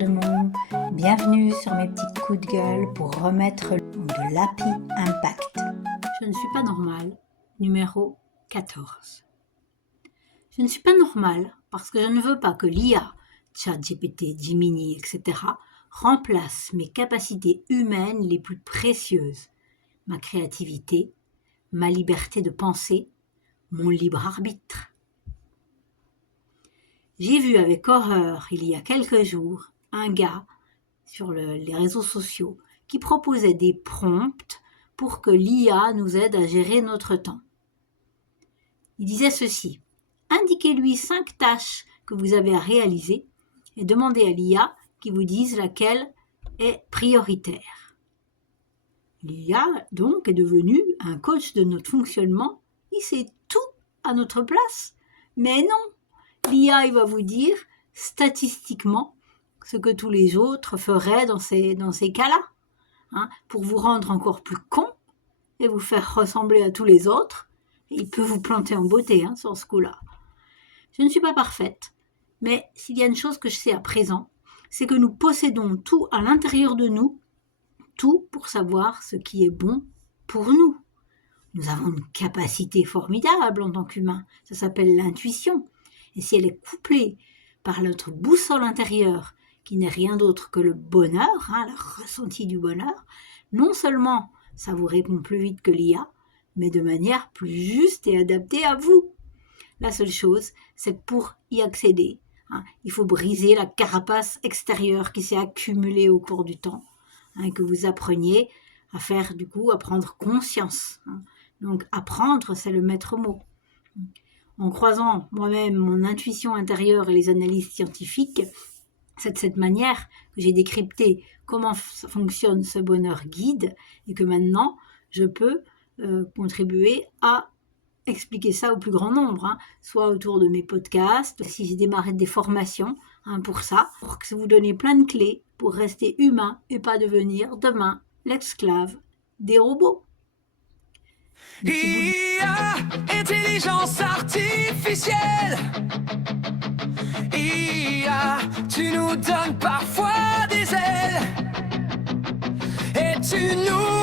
de monde, bienvenue sur mes petits coups de gueule pour remettre de l'Happy Impact. Je ne suis pas normale, numéro 14. Je ne suis pas normale parce que je ne veux pas que l'IA, ChatGPT, Gemini, etc. remplace mes capacités humaines les plus précieuses, ma créativité, ma liberté de penser, mon libre arbitre. J'ai vu avec horreur, il y a quelques jours, un gars sur les réseaux sociaux qui proposait des prompts pour que l'IA nous aide à gérer notre temps. Il disait ceci: indiquez-lui 5 tâches que vous avez à réaliser et demandez à l'IA qui vous dise laquelle est prioritaire. L'IA, donc, est devenue un coach de notre fonctionnement. Il sait tout à notre place. Mais non, l'IA, il va vous dire statistiquement ce que tous les autres feraient dans ces cas-là, pour vous rendre encore plus con et vous faire ressembler à tous les autres. Et il peut vous planter en beauté sur ce coup-là. Je ne suis pas parfaite, mais s'il y a une chose que je sais à présent, c'est que nous possédons tout à l'intérieur de nous, tout pour savoir ce qui est bon pour nous. Nous avons une capacité formidable en tant qu'humains, ça s'appelle l'intuition. Et si elle est couplée par notre boussole intérieure, qui n'est rien d'autre que le bonheur, le ressenti du bonheur, non seulement ça vous répond plus vite que l'IA, mais de manière plus juste et adaptée à vous. La seule chose, c'est que pour y accéder, il faut briser la carapace extérieure qui s'est accumulée au cours du temps, et que vous appreniez à prendre conscience. Donc apprendre, c'est le maître mot. En croisant moi-même mon intuition intérieure et les analyses scientifiques, c'est de cette manière que j'ai décrypté comment fonctionne ce bonheur guide et que maintenant je peux contribuer à expliquer ça au plus grand nombre, soit autour de mes podcasts, si j'ai démarré des formations pour ça, pour que vous donner plein de clés pour rester humain et pas devenir demain l'esclave des robots. IA, intelligence artificielle. IA, tu nous donnes parfois des ailes et tu nous